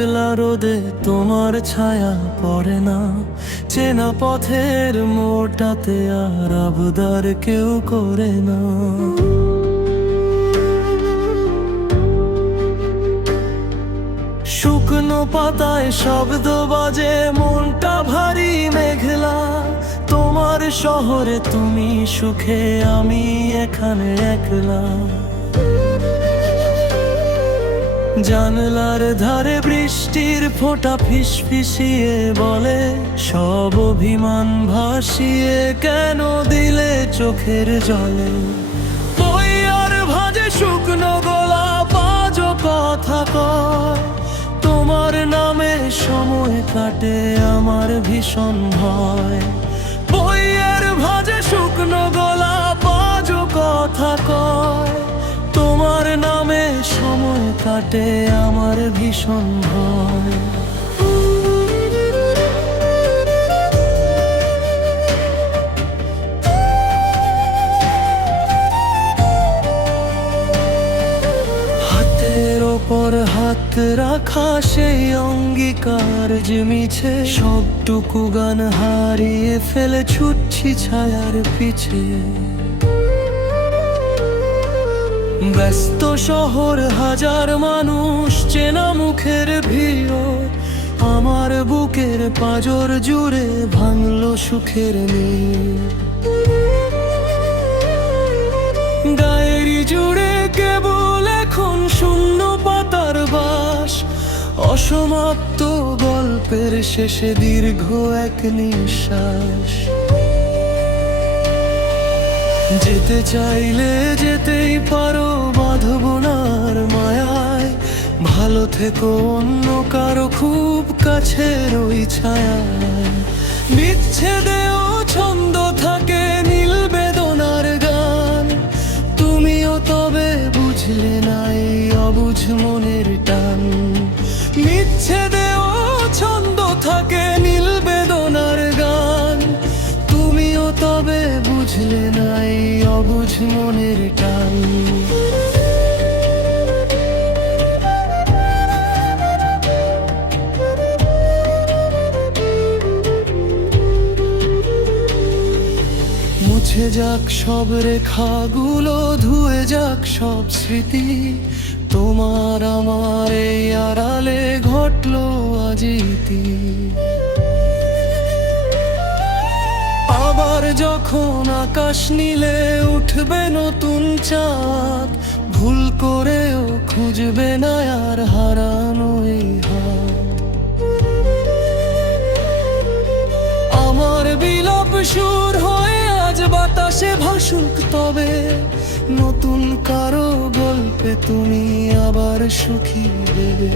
মেঘলা রোদে তোমার ছায়া পড়ে না, চেনা পথের মোড়টাতে আর আবদার কেউ করে না। শুকনো পাতায় শব্দ বাজে, মনটা ভারী মেঘলা। তোমার শহরে তুমি সুখে, আমি এখানে একলা। জানলার ধারে বৃষ্টির ফোঁটা ফিসফিসিয়ে বলে, সব অভিমান ভাসিয়ে কেন দিলে চোখের জলে। ওই আর ভাজে শুকনো গোলাপ আজও কথা কয়, তোমার নামে সময় কাটে আমার ভীষণ ভয়। বইয়ের ভাজে শুকনো গোলাপ আজও কথা কয়, তোমার নামে সময় কাটে আমার ভীষণ ভয়। হাতের ওপর হাত রাখা সেই অঙ্গীকার যে মিছে, সবটুকু গান হারিয়ে ফেলে ছুটছি ছায়ার পিছে। ব্যস্ত শহর, হাজার মানুষ, চেনা মুখের ভিড়, আমার বুকের পাঁজর জুড়ে ভাঙলো সুখের নীড়। ডায়েরি জুড়ে কেবল এখন শূন্য পাতার বাস, অসমাপ্ত গল্পের শেষে দীর্ঘ এক নিঃশ্বাস। যেতে চাইলে যেতেই পারো, বাঁধবো না আর মায়ায়। ভালো থেকো অন্য কারো খুব কাছের ওই ছায়ায়। বিচ্ছেদেও ছন্দ থাকে নীল বেদনার গান, তুমিও তবে বুঝলে না এই অবুঝ মনের টান। বিচ্ছেদেও ছন্দ থাকে নীল বেদনার গান, তুমিও তবে বুঝলে না এই অবুঝ মনের টান। মুছে যাক সব রেখাগুলো, ধুয়ে যাক সব স্মৃতি, তোমার আমার এই আড়ালে ঘটলো আজ ইতি। আবার যখন আকাশ নীলে উঠবে নতুন চাঁদ, ভুল করেও খুঁজবে না আর হারানো এই হাত। আমার বিলাপ সুর হয়ে আজ বাতাসে ভাসুক তবে, নতুন কারো গল্পে তুমি আবার সুখী দেবে।